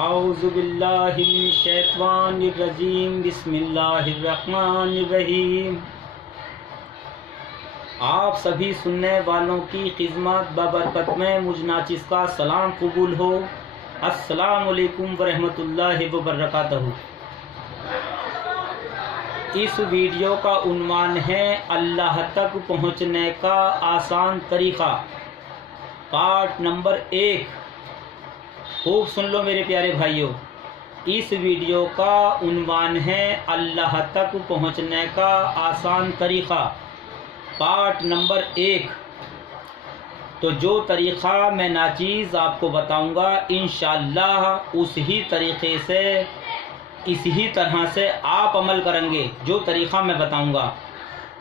अऊज़ु बिल्लाहि मिनश्शैतानिर्रजीम बिस्मिल्लाहिर्रहमानिर्रहीम। आप सभी सुनने वालों की खिदमत बबरकत में मुझ नाचिस का सलाम कबूल हो। अस्सलामु अलैकुम वरहमतुल्लाहि वबरकातहू। इस वीडियो का उन्वान है अल्लाह तक पहुँचने का आसान तरीक़ा, पार्ट नंबर 1। खूब सुन लो मेरे प्यारे भाइयों, इस वीडियो का उन्वान है अल्लाह तक पहुँचने का आसान तरीक़ा, पार्ट नंबर 1। तो जो तरीक़ा मैं नाचीज़ आपको बताऊंगा इंशाअल्लाह उसी तरीक़े से इसी तरह से आप अमल करेंगे। जो तरीक़ा मैं बताऊंगा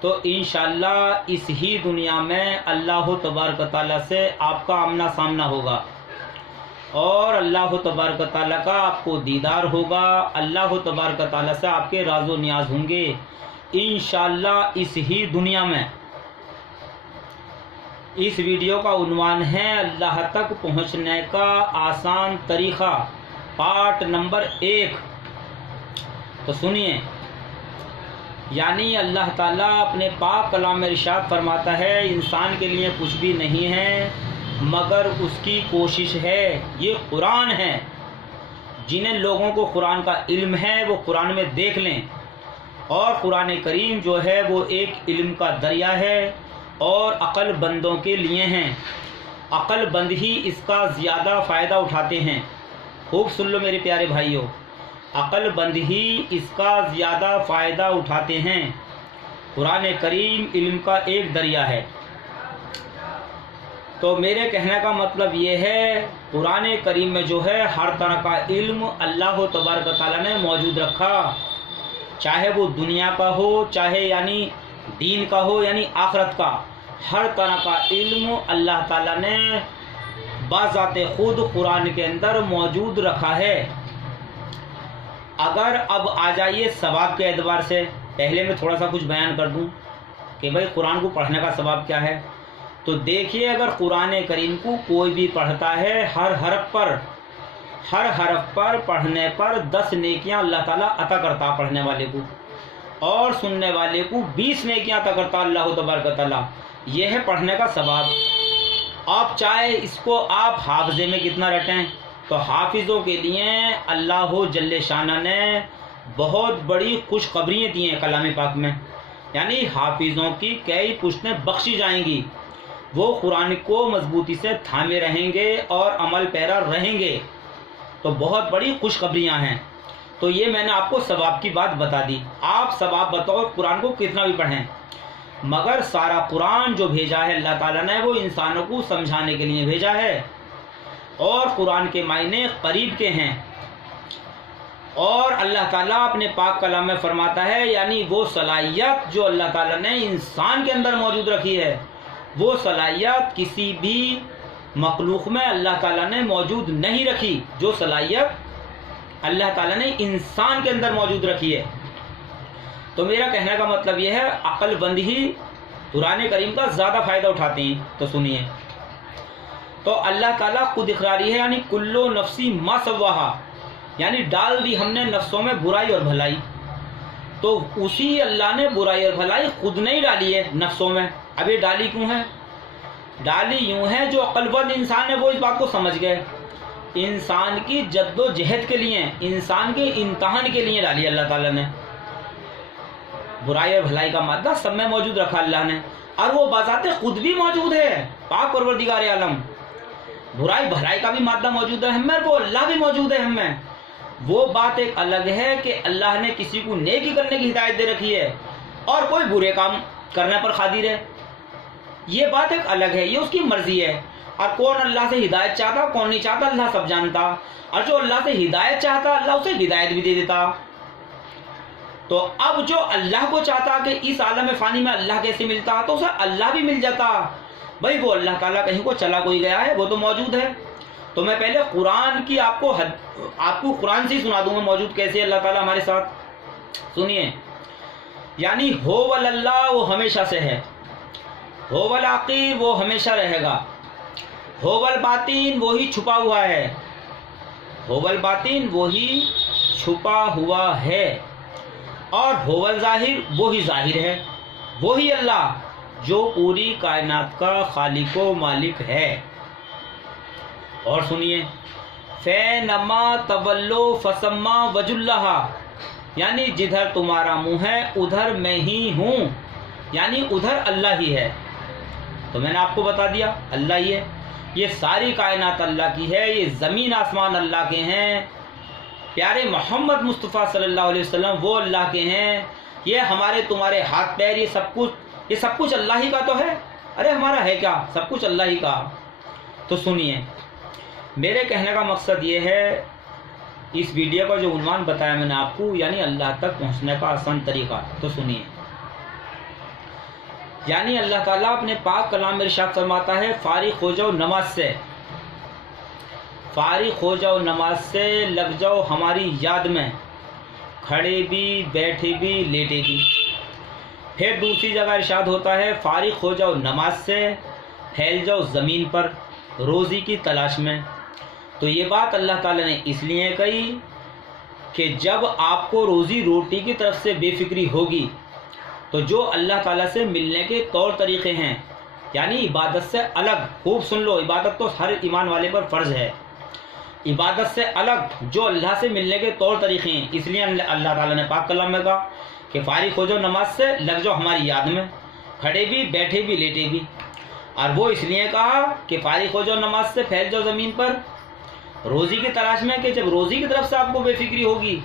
तो इंशाअल्लाह इस ही दुनिया में अल्लाह तबारक ताला से आपका आमना सामना होगा और अल्लाह तबारक ताला का आपको दीदार होगा। अल्लाह तबारक ताला से आपके राज़ो नियाज होंगे इंशाअल्लाह इस ही दुनिया में। इस वीडियो का उन्वान है अल्लाह तक पहुँचने का आसान तरीक़ा, पार्ट नंबर 1। तो सुनिए, यानी अल्लाह ताला अपने पाक कलाम में इरशाद फरमाता है, इंसान के लिए कुछ भी नहीं है मगर उसकी कोशिश है। ये कुरान है। जिन लोगों को कुरान का इल्म है वो कुरान में देख लें। और कुरान करीम जो है वो एक इल्म का दरिया है और अक्लमंदों के लिए हैं। अक्लमंद ही इसका ज़्यादा फ़ायदा उठाते हैं। खूब सुन लो मेरे प्यारे भाइयों, अक्लमंद ही इसका ज़्यादा फ़ायदा उठाते हैं। कुरान करीम इल्म का एक दरिया है। तो मेरे कहने का मतलब ये है, कुरान करीम में जो है हर तरह का इल्म अल्लाह तबारक ताला ने मौजूद रखा, चाहे वो दुनिया का हो, चाहे यानी दीन का हो, यानी आखरत का। हर तरह का इल्म अल्लाह ताला ने बाज़ाते खुद कुरान के अंदर मौजूद रखा है। अगर अब आ जाइए सवाब के एतबार से, पहले मैं थोड़ा सा कुछ बयान कर दूं कि भाई कुरान को पढ़ने का सवाब क्या है। तो देखिए, अगर कुरान करीम को कोई भी पढ़ता है, हर हरफ पर पढ़ने पर 10 नेकियां अल्लाह ताला अता करता पढ़ने वाले को, और सुनने वाले को 20 नेकियां अता करता अल्लाह तबारक ताला। यह है पढ़ने का सवाब। आप चाहे इसको आप हाफजे में कितना रटें, तो हाफिज़ों के लिए अल्लाह जल्ले शाना ने बहुत बड़ी खुशखबरियाँ दी हैं कलाम पाक में। यानी हाफिज़ों की कई पुश्तें बख्शी जाएंगी। वो कुरान को मजबूती से थामे रहेंगे और अमल पैरा रहेंगे। तो बहुत बड़ी खुशखबरियाँ हैं। तो ये मैंने आपको सवाब की बात बता दी। आप सवाब बताओ कुरान को कितना भी पढ़ें, मगर सारा कुरान जो भेजा है अल्लाह ताला ने वो इंसानों को समझाने के लिए भेजा है। और कुरान के मायने करीब के हैं। और अल्लाह ताला अपने पाक कलाम में फरमाता है, यानी वो सलाहियत जो अल्लाह ताला ने इंसान के अंदर मौजूद रखी है, वो सलाहियत किसी भी मखलूक में अल्लाह ताला ने मौजूद नहीं रखी। जो सलाहियत अल्लाह ताला ने इंसान के अंदर मौजूद रखी है। तो मेरा कहने का मतलब यह है, अक्लमंद ही कुरान करीम का ज़्यादा फ़ायदा उठाते हैं। तो सुनिए, तो अल्लाह ताला खुद इकरारी है, यानी कुल्लो नफ्सी मा सव्वाहा, यानी डाल दी हमने नफ्सों में बुराई और भलाई। तो उसी अल्लाह ने बुराई और भलाई खुद नहीं डाली है नफ्सों में। अब ये डाली क्यों है? डाली यूं है, जो अक्लमंद इंसान है वो इस बात को समझ गए। इंसान की जद्दोजहद के लिए, इंसान के इम्तहान के लिए डाली अल्लाह ताला ने। बुराई और भलाई का मादा सब में मौजूद रखा अल्लाह ने, और वो बाज़ाते खुद भी मौजूद है। पाक परवरदिगार आलम, बुराई भलाई का भी मादा मौजूद है हमें, वो अल्लाह भी मौजूद है हमें। वो बात एक अलग है कि अल्लाह ने किसी को नेकी करने की हिदायत दे रखी है और कोई बुरे काम करने पर खातिर है। ये बात एक अलग है, ये उसकी मर्जी है। और कौन अल्लाह से हिदायत चाहता, कौन नहीं चाहता, अल्लाह सब जानता। और जो अल्लाह से हिदायत चाहता, अल्लाह उसे हिदायत भी दे देता। तो अब जो अल्लाह को चाहता कि इस आलम फ़ानी में अल्लाह कैसे मिलता, तो उसे अल्लाह भी मिल जाता। भाई वो अल्लाह ताला कहीं को चला कोई गया है, वो तो मौजूद है। तो मैं पहले कुरान की आपको कुरान से ही सुना दूंगा मौजूद कैसे अल्लाह ताला हमारे साथ। सुनिए, यानी हो वल अल्लाह वो हमेशा से है, हो वल आखिर वो हमेशा रहेगा, हो वल बातिन वो ही छुपा हुआ है, होवल बातिन वही छुपा हुआ है, और होवल ज़ाहिर वही ज़ाहिर है, वही अल्लाह जो पूरी कायनात का खालिक व मालिक है। और सुनिए, फ़ैनमा तवल्लो फसम्मा वजुल्लाहा, यानी जिधर तुम्हारा मुंह है उधर मैं ही हूँ, यानी उधर अल्लाह ही है। तो मैंने आपको बता दिया अल्लाह ही है। ये सारी कायनात अल्लाह की है, ये ज़मीन आसमान अल्लाह के हैं, प्यारे मोहम्मद मुस्तफ़ा सल्लल्लाहु अलैहि वसल्लम वो अल्लाह के हैं, ये हमारे तुम्हारे हाथ पैर ये सब कुछ अल्लाह ही का तो है। अरे हमारा है क्या, सब कुछ अल्लाह ही का। तो सुनिए, मेरे कहने का मकसद ये है, इस वीडियो का जो उन्वान बताया मैंने आपको, यानी अल्लाह तक पहुंचने का आसान तरीका। तो सुनिए, यानी अल्लाह ताला अपने पाक कलाम में इरशाद फरमाता है, फारिग हो जाओ नमाज से, फारिग हो जाओ नमाज से, लग जाओ हमारी याद में, खड़े भी बैठे भी लेटे भी। फिर दूसरी जगह इरशाद होता है, फारिग हो जाओ नमाज से, फैल जाओ ज़मीन पर रोज़ी की तलाश में। तो ये बात अल्लाह ताला ने इसलिए कही कि जब आपको रोज़ी रोटी की तरफ से बेफिक्री होगी, तो जो अल्लाह ताला से मिलने के तौर तरीक़े हैं, यानी इबादत से अलग, खूब सुन लो, इबादत तो हर ईमान वाले पर फ़र्ज़ है, इबादत से अलग जो अल्लाह से मिलने के तौर तरीक़े हैं, इसलिए अल्लाह ताला ने पाक कलाम में कहा कि फारिग हो जाओ नमाज से, लग जाओ हमारी याद में, खड़े भी बैठे भी लेटे भी। और वो इसलिए कहा कि फारिग हो जाओ नमाज से, फैल जाओ ज़मीन पर रोज़ी की तलाश में, कि जब रोज़ी की तरफ से आपको बेफिक्री होगी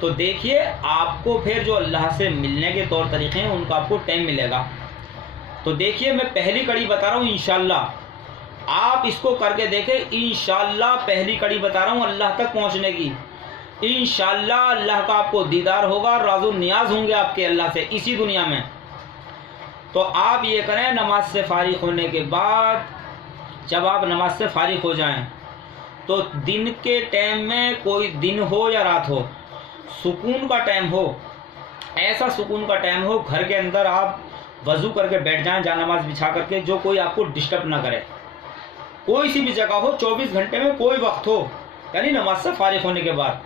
तो देखिए आपको फिर जो अल्लाह से मिलने के तौर तरीक़े हैं उनका आपको टाइम मिलेगा। तो देखिए, मैं पहली कड़ी बता रहा हूँ, इंशाअल्लाह आप इसको करके देखें, इंशाअल्लाह पहली कड़ी बता रहा हूँ अल्लाह तक पहुँचने की। इंशाअल्लाह अल्लाह का आपको दीदार होगा, राज़ो नियाज होंगे आपके अल्लाह से इसी दुनिया में। तो आप ये करें, नमाज से फारिग होने के बाद, जब आप नमाज से फारिग हो जाएं, तो दिन के टाइम में, कोई दिन हो या रात हो, सुकून का टाइम हो, ऐसा सुकून का टाइम हो, घर के अंदर आप वज़ू करके बैठ जाएं, जानमाज बिछा करके, जो कोई आपको डिस्टर्ब ना करे, कोई सी भी जगह हो, 24 घंटे में कोई वक्त हो, यानी नमाज से फारिग होने के बाद।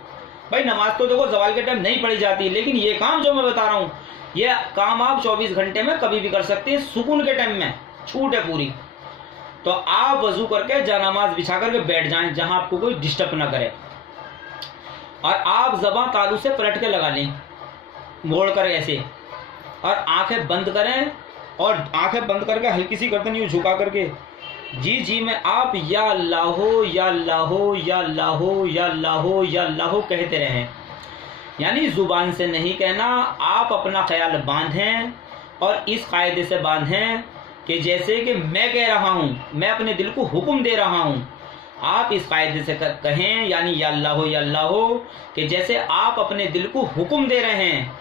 भाई नमाज तो देखो ज़वाल के टाइम नहीं पढ़ी जाती, लेकिन ये काम जो मैं बता रहा हूँ, ये काम आप 24 घंटे में कभी भी कर सकते हैं, सुकून के टाइम में छूट है पूरी। तो आप वज़ू करके जानमाज बिछा करके बैठ जाएं, जहाँ आपको कोई डिस्टर्ब ना करे, और आप ज़बान तालू से पलट के लगा लें, मोड़ कर ऐसे, और आंखें बंद करें, और आंखें बंद करके हल्की सी गर्दन यूँ झुका करके जी जी में आप या अल्लाह हो या अल्लाह हो या अल्लाह हो या अल्लाह हो या अल्लाह हो कहते रहें। यानी ज़ुबान से नहीं कहना, आप अपना ख्याल बांधें, और इस कायदे से बांधें कि जैसे कि मैं कह रहा हूँ, मैं अपने दिल को हुक्म दे रहा हूँ, आप इस कायदे से कहें, यानी या अल्लाह हो, कि जैसे आप अपने दिल को हुक्म दे रहे हैं,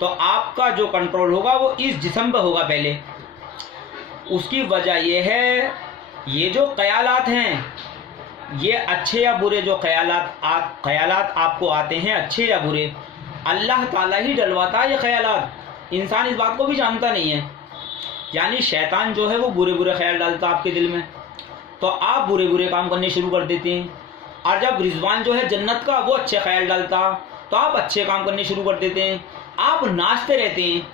तो आपका जो कंट्रोल होगा वो इस जिस्म पर होगा पहले। उसकी वजह यह है, ये जो ख्यालात हैं, ये अच्छे या बुरे जो ख्यालात आपको आते हैं, अच्छे या बुरे, अल्लाह ताला ही डलवाता है ये ख्यालात, इंसान इस बात को भी जानता नहीं है। यानी शैतान जो है वो बुरे बुरे ख्याल डालता आपके दिल में, तो आप बुरे बुरे काम करने शुरू कर देते हैं। और जब रिजवान जो है जन्नत का, वो अच्छे ख्याल डालता, तो आप अच्छे काम करने शुरू कर देते हैं। आप नाचते रहते हैं,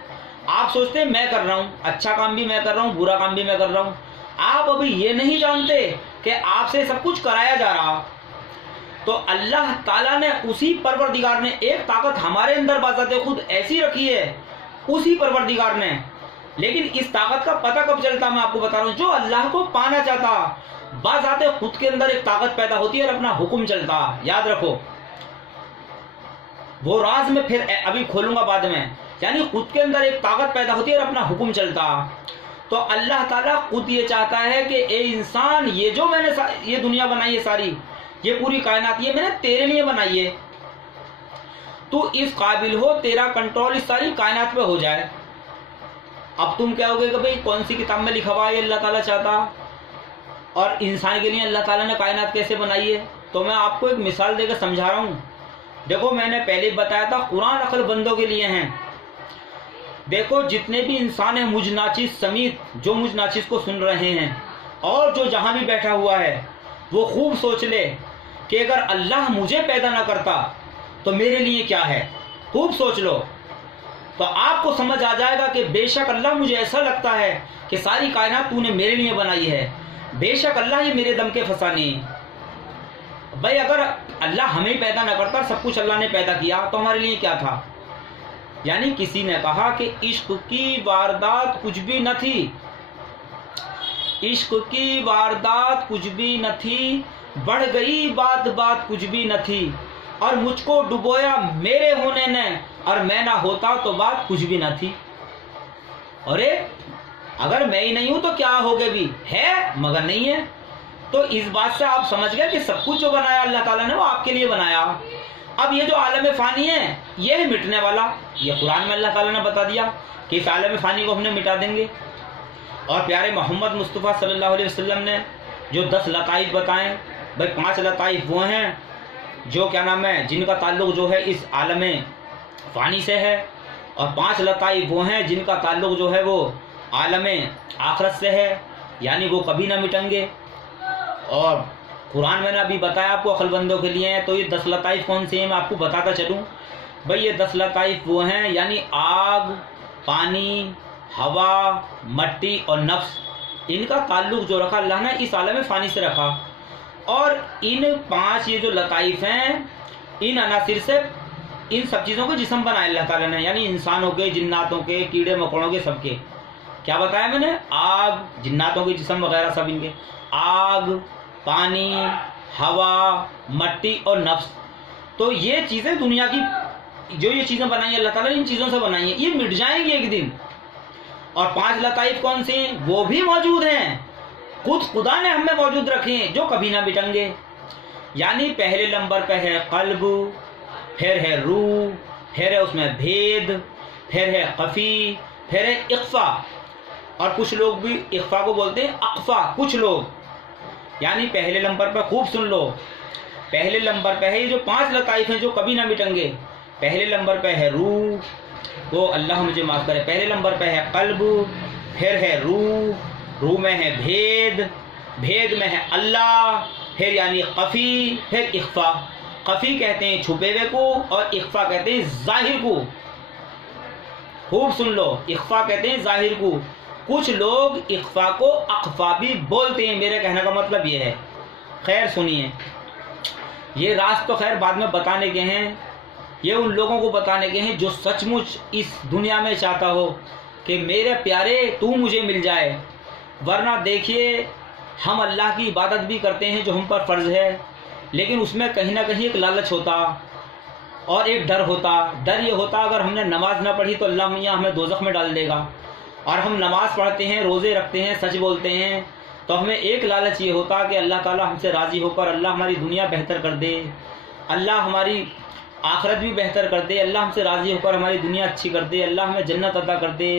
आप सोचते हैं मैं कर रहा हूँ, अच्छा काम भी मैं कर रहा हूँ, बुरा काम भी मैं कर रहा हूँ। आप अभी ये नहीं जानते कि आपसे सब कुछ कराया जा रहा। तो अल्लाह ताला ने, उसी परवरदिगार ने एक ताकत हमारे अंदर बाज़ाते खुद ऐसी रखी है, उसी परवरदिगार ने। लेकिन इस ताकत का पता कब चलता, मैं आपको बता रहा हूँ, जो अल्लाह को पाना चाहता, बाज़ाते खुद के अंदर एक ताकत पैदा होती है और अपना हुक्म चलता। याद रखो, वो राज में फिर अभी खोलूंगा बाद में। यानी खुद के अंदर एक ताकत पैदा होती है और अपना हुक्म चलता। तो अल्लाह ताला खुद ये चाहता है कि ए इंसान, ये जो मैंने ये दुनिया बनाई है सारी, ये पूरी कायनात, ये मैंने तेरे लिए बनाई है, तू इस काबिल हो, तेरा कंट्रोल इस सारी कायनात पे हो जाए। अब तुम कहोगे कि भाई कौन सी किताब में लिखा हुआ है अल्लाह ताला चाहता, और इंसान के लिए अल्लाह ताला ने कायनात कैसे बनाई है। तो मैं आपको एक मिसाल देकर समझा रहा हूँ। देखो, मैंने पहले बताया था, कुरान अक्लमंदों के लिए हैं। देखो, जितने भी इंसान हैं, मुझ नाचिस समेत, जो मुझ नाचिस को सुन रहे हैं और जो जहाँ भी बैठा हुआ है, वो खूब सोच ले کہ اگر اللہ مجھے پیدا نہ کرتا تو میرے لیے کیا ہے. خوب سوچ لو تو آپ کو سمجھ آ جائے گا کہ بے شک اللہ مجھے ایسا لگتا ہے کہ ساری کائنات تو نے میرے لیے بنائی ہے. بے شک اللہ ہی میرے دم کے فسانے. بھائی اگر اللہ ہمیں پیدا نہ کرتا، سب کچھ اللہ نے پیدا کیا، تو ہمارے لیے کیا تھا؟ یعنی کسی نے کہا کہ عشق کی واردات کچھ بھی نہ تھی، عشق کی واردات کچھ بھی نہ تھی، بڑھ گئی بات بات کچھ بھی نہ تھی، اور مجھ کو ڈبویا میرے ہونے نے، اور میں نہ ہوتا تو بات کچھ بھی نہ تھی. ارے اگر میں ہی نہیں ہوں تو کیا ہوگے بھی ہے مگر نہیں ہے. تو اس بات سے آپ سمجھ گئے کہ سب کچھ جو بنایا اللہ تعالیٰ نے وہ آپ کے لیے بنایا. اب یہ جو عالم فانی ہے یہ ہے مٹنے والا. یہ قرآن میں اللہ تعالیٰ نے بتا دیا کہ اس عالم فانی کو ہم نے مٹا دیں گے. اور پیارے محمد مصطفیٰ صلی اللہ علیہ وسلم نے جو 10 لطائف بتائیں، بھائی 5 لطائف وہ ہیں جو کیا نام ہے جن کا تعلق جو ہے اس عالم فانی سے ہے، اور 5 لطائف وہ ہیں جن کا تعلق جو ہے وہ عالم آخرت سے ہے، یعنی وہ کبھی نہ مٹیں گے. اور قرآن میں نے ابھی بتایا آپ کو عقل بندوں کے لیے ہیں. تو یہ 10 لطائف کون سے ہیں میں آپ کو بتاتا چلوں. بھئی یہ 10 لطائف وہ ہیں یعنی آگ، پانی، ہوا، مٹی اور نفس، ان کا تعلق جو رکھا اللہ نے اس عالم فانی سے رکھا. اور ان 5 یہ جو لطائف ہیں ان عناصر سے ان سب چیزوں کے جسم بنائے اللہ تعالیٰ نے، یعنی انسانوں کے، جناتوں کے، کیڑے مکوڑوں کے، سب کے. کیا بتایا میں نے؟ آگ، جناتوں کے جسم وغیرہ سب ان کے، آگ، پانی، ہوا، مٹی اور نفس. تو یہ چیزیں دنیا کی جو یہ چیزیں بنائی اللہ تعالیٰ نے ان چیزوں سے بنائی ہیں، یہ مٹ جائیں گی ایک دن. اور 5 لطائف کون سے ہیں؟ وہ بھی موجود ہیں، خود خدا نے ہم میں موجود رکھے ہیں جو کبھی نہ مٹیں گے. یعنی پہلے نمبر پہ ہے قلب، پھر ہے روح، پھر ہے اس میں بھید، پھر ہے خفی، پھر ہے اخفا. اور کچھ لوگ بھی اخفا کو بولتے ہیں اقفا. کچھ لوگ یعنی پہلے نمبر پہ خوب سن لو، پہلے نمبر پہ ہے یہ جو 5 لطائف ہیں جو کبھی نہ مٹیں گے. پہلے نمبر پہ ہے روح، وہ اللہ مجھے معاف کرے. پہلے نمبر پہ ہے قلب، پھر ہے روح، روح میں ہے بھید، بھید میں ہے اللہ، پھر یعنی خفی، پھر اخفا. خفی کہتے ہیں چھپے ہوئے کو اور اخفا کہتے ہیں ظاہر کو. خوب سن لو، اخفا کہتے ہیں ظاہر کو. کچھ لوگ اخفا کو اقفا بھی بولتے ہیں. میرے کہنے کا مطلب یہ ہے، خیر سنیے، یہ راز تو خیر بعد میں بتانے کے ہیں، یہ ان لوگوں کو بتانے کے ہیں جو سچ مچ اس دنیا میں چاہتا ہو کہ میرے پیارے تو مجھے مل جائے. ورنہ دیکھیے ہم اللہ کی عبادت بھی کرتے ہیں جو ہم پر فرض ہے، لیکن اس میں کہیں نہ کہیں ایک لالچ ہوتا اور ایک ڈر ہوتا. ڈر یہ ہوتا اگر ہم نے نماز نہ پڑھی تو اللہ میاں ہمیں دوزخ میں ڈال دے گا. اور ہم نماز پڑھتے ہیں، روزے رکھتے ہیں، سچ بولتے ہیں، تو ہمیں ایک لالچ یہ ہوتا کہ اللہ تعالیٰ ہم سے راضی ہو کر اللہ ہماری دنیا بہتر کر دے، اللہ ہماری آخرت بھی بہتر کر دے، اللہ ہم سے راضی ہو کر ہماری دنیا اچھی کر دے، اللہ ہمیں جنت عطا کر دے،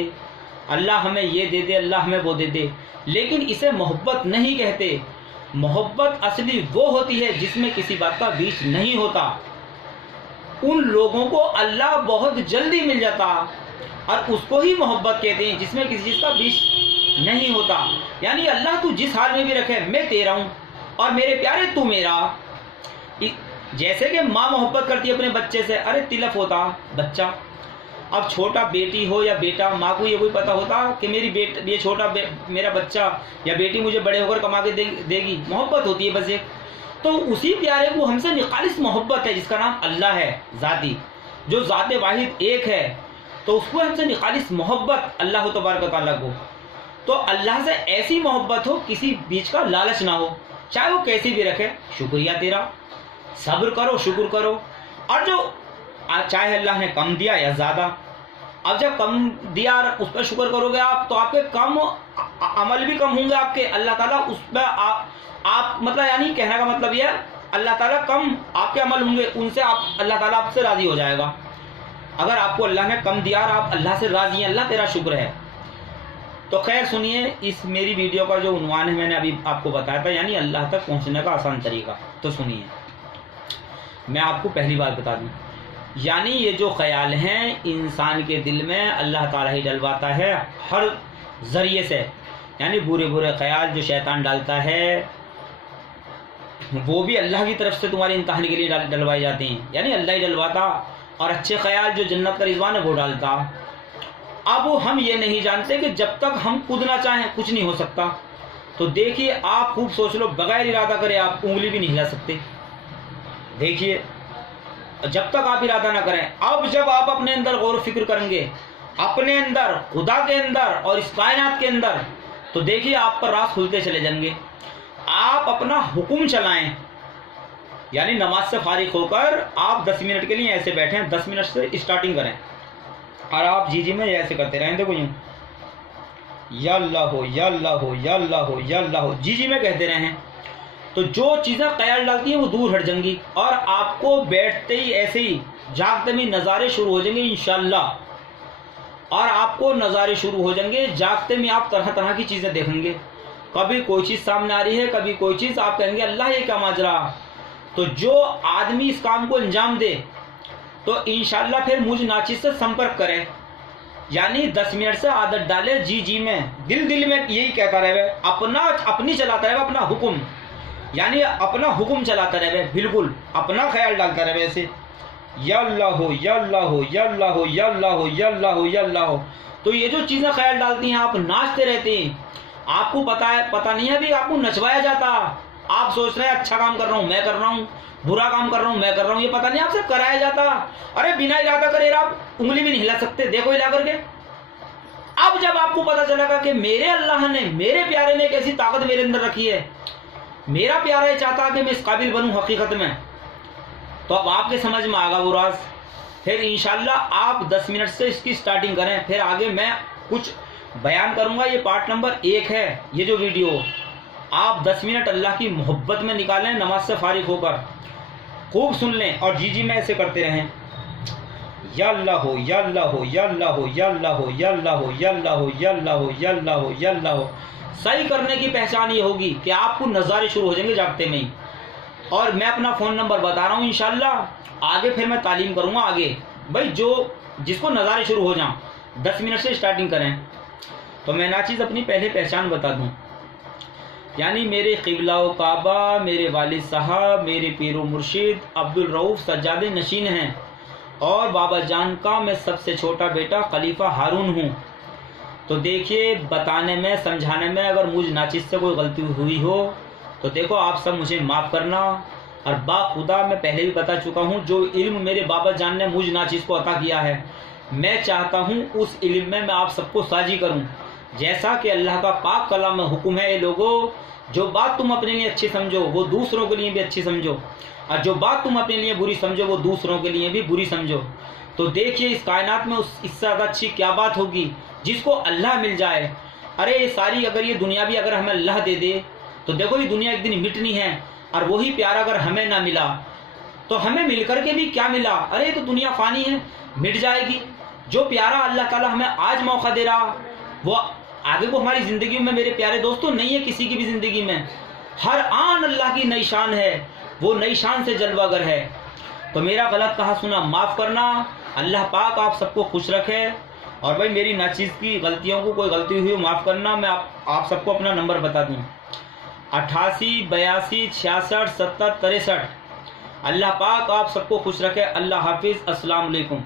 اللہ ہمیں یہ دے دے، اللہ ہمیں وہ دے دے. لیکن اسے محبت نہیں کہتے. محبت اصلی وہ ہوتی ہے جس میں کسی بات کا بیچ نہیں ہوتا. ان لوگوں کو اللہ بہت جلدی مل جاتا اور اس کو ہی محبت کہتے ہیں جس میں کسی چیز کا بیچ نہیں ہوتا. یعنی اللہ تو جس حال میں بھی رکھے میں تیرا ہوں اور میرے پیارے تو میرا. جیسے کہ ماں محبت کرتی ہے اپنے بچے سے، ارے تلف ہوتا بچہ، اب چھوٹا بیٹی ہو یا بیٹا، ماں کو یہ کوئی پتہ ہوتا کہ یہ چھوٹا میرا بچہ یا بیٹی مجھے بڑے ہو کر کما کے دے گی؟ محبت ہوتی ہے بس ایک. تو اسی پیارے کو ہم سے نخالص محبت ہے جس کا نام اللہ ہے ذاتی، جو ذات واحد ایک ہے. تو اس کو ہم سے نخالص محبت اللہ تبارک و تعالیٰ کو. تو اللہ سے ایسی محبت ہو کسی بیچ کا لالچ نہ ہو، چاہے وہ کیسی بھی رکھے. شکریہ تیرا، صبر کرو، شکر کرو. اور جو چاہے اللہ نے کم دیا یا زیادہ، اب جب کم دیا اور اس پہ شکر کرو گے آپ تو آپ کے کم عمل بھی کم ہوں گے آپ کے. اللہ تعالیٰ اس پہ آپ مطلب یعنی کہنے کا مطلب یہ ہے اللہ تعالیٰ کم آپ کے عمل ہوں گے، ان سے اللہ تعالیٰ آپ سے راضی ہو جائے گا. اگر آپ کو اللہ نے کم دیا اور آپ اللہ سے راضی ہیں، اللہ تیرا شکر ہے. تو خیر سنیے، اس میری ویڈیو کا جو عنوان ہے میں نے ابھی آپ کو بتایا تھا، یعنی اللہ تک پہنچنے کا آسان طریقہ. تو سنیے، میں آپ کو پہلی بات بتا دوں، یعنی یہ جو خیال ہیں انسان کے دل میں اللہ تعالیٰ ہی ڈلواتا ہے ہر ذریعے سے. یعنی برے برے خیال جو شیطان ڈالتا ہے وہ بھی اللہ کی طرف سے تمہارے امتحان کے لیے ڈلوائے جاتے ہیں، یعنی اللہ ہی ڈلواتا، اور اچھے خیال جو جنت کا رضوان ہے وہ ڈالتا۔ اب ہم یہ نہیں جانتے کہ جب تک ہم خود نہ چاہیں کچھ نہیں ہو سکتا۔ تو دیکھیے آپ خوب سوچ لو، بغیر ارادہ کرے آپ انگلی بھی نہیں ہلا سکتے۔ دیکھیے جب تک آپ ارادہ نہ کریں، اب جب آپ اپنے اندر غور و فکر کریں گے، اپنے اندر، خدا کے اندر اور اس کائنات کے اندر، تو دیکھیے آپ پر راز کھلتے چلے جائیں گے۔ آپ اپنا حکم چلائیں، یعنی نماز سے فارغ ہو کر آپ 10 منٹ کے لیے ایسے بیٹھیں، 10 منٹ سے اسٹارٹنگ کریں، اور آپ جی میں ایسے کرتے رہیں، دیکھو یوں یا اللہ ہو یا اللہ ہو یا اللہ ہو یا اللہ ہو، جی میں کہتے رہیں، تو جو چیزیں خیال ڈالتی ہیں وہ دور ہٹ جائیں گی، اور آپ کو بیٹھتے ہی ایسے ہی جاگتے میں نظارے شروع ہو جائیں گے انشاءاللہ، اور آپ کو نظارے شروع ہو جائیں گے جاگتے میں، آپ طرح طرح کی چیزیں دیکھیں گے، کبھی کوئی چیز سامنے آ رہی ہے، کبھی کوئی چیز، آپ کہیں گے اللہ یہ کیا ماجرا۔ تو جو آدمی اس کام کو انجام دے تو انشاءاللہ پھر مجھ ناچیز سے سمپرک کرے، یعنی 10 منٹ سے عادت ڈالے جی میں، دل میں یہی کہتا رہے، اپنی چلاتا رہے اپنا حکم، یعنی اپنا حکم چلاتا رہے، بالکل اپنا خیال ڈالتا رہے ایسے، یا اللہ ہو یا اللہ ہو یا اللہ ہو یا اللہ ہو یا اللہ ہو یا اللہ ہو۔ تو یہ جو چیزیں خیال ڈالتی ہیں آپ ناچتے رہتے ہیں، آپ کو پتہ نہیں ہے ابھی آپ کو نچوایا جاتا، آپ سوچ رہے ہیں اچھا کام کر رہا ہوں میں کر رہا ہوں، برا کام کر رہا ہوں میں کر رہا ہوں، یہ پتہ نہیں آپ سے کرایا جاتا۔ ارے بنا ارادہ کرے آپ انگلی بھی نہیں ہلا سکتے، دیکھو ہلا کر کے۔ اب جب آپ کو پتہ چلے گا کہ میرے اللہ نے، میرے پیارے نے ایک ایسی طاقت میرے اندر رکھی ہے، میرا پیارا یہ چاہتا کہ میں اس قابل بنوں حقیقت میں، تو اب آپ کے سمجھ میں آگا وہ راز۔ پھر انشاءاللہ آپ 10 منٹ سے اس کی سٹارٹنگ کریں، پھر آگے میں کچھ بیان کروں گا، یہ پارٹ نمبر 1 ہے یہ جو ویڈیو، آپ 10 منٹ اللہ کی محبت میں نکالیں، نماز سے فارغ ہو کر خوب سن لیں، اور جی میں ایسے کرتے رہیں، یا اللہ ہو یا اللہ ہو یا اللہ ہو یا اللہ ہو یا اللہ ہو یا اللہ ہو یا اللہ ہو یا اللہ ہو یا اللہ ہو۔ صحیح کرنے کی پہچان یہ ہوگی کہ آپ کو نظارے شروع ہو جائیں گے جاگتے میں ہی، اور میں اپنا فون نمبر بتا رہا ہوں انشاءاللہ، آگے پھر میں تعلیم کروں گا آگے، بھائی جس کو نظارے شروع ہو جائیں 10 منٹ سے سٹارٹنگ کریں۔ تو میں ناچیز اپنی پہلے پہچان بتا دوں، یعنی میرے قبلہ و کعبہ، میرے والد صاحب، میرے پیر و مرشد عبدالرؤف سجادے نشین ہیں، اور بابا جان کا میں سب سے چھوٹا بیٹا خلیفہ ہارون ہوں۔ تو دیکھیے بتانے میں، سمجھانے میں اگر مجھ ناچیز سے کوئی غلطی ہوئی ہو تو دیکھو آپ سب مجھے معاف کرنا، اور باخدا میں پہلے بھی بتا چکا ہوں، جو علم میرے بابا جان نے مجھ ناچیز کو عطا کیا ہے، میں چاہتا ہوں اس علم میں آپ سب کو ساجی کروں، جیسا کہ اللہ کا پاک کلام میں حکم ہے، لوگوں جو بات تم اپنے لیے اچھی سمجھو وہ دوسروں کے لیے بھی اچھی سمجھو، اور جو بات تم اپنے لیے بری سمجھو وہ دوسروں کے لیے بھی بری سمجھو۔ تو دیکھیے اس کائنات میں اس سے زیادہ اچھی کیا بات ہوگی جس کو اللہ مل جائے۔ ارے یہ ساری اگر یہ دنیا بھی اگر ہمیں اللہ دے دے تو دیکھو یہ دنیا ایک دن مٹنی ہے، اور وہی پیارا اگر ہمیں نہ ملا تو ہمیں مل کر کے بھی کیا ملا؟ ارے یہ تو دنیا فانی ہے، مٹ جائے گی۔ جو پیارا اللہ تعالیٰ ہمیں آج موقع دے رہا وہ آگے کو ہماری زندگی میں میرے پیارے دوستوں نہیں ہے، کسی کی بھی زندگی میں۔ ہر آن اللہ کی نئی شان ہے، وہ نئی شان سے جلوہ گر ہے۔ تو میرا غلط کہا سنا معاف کرنا، اللہ پاک آپ سب کو خوش رکھے، اور بھائی میری ناچیز کی غلطیوں کو کوئی غلطی ہوئی معاف کرنا۔ میں آپ سب کو اپنا نمبر بتا دوں، 88 82 66 70 63۔ اللہ پاک آپ سب کو خوش رکھے۔ اللہ حافظ، السلام علیکم۔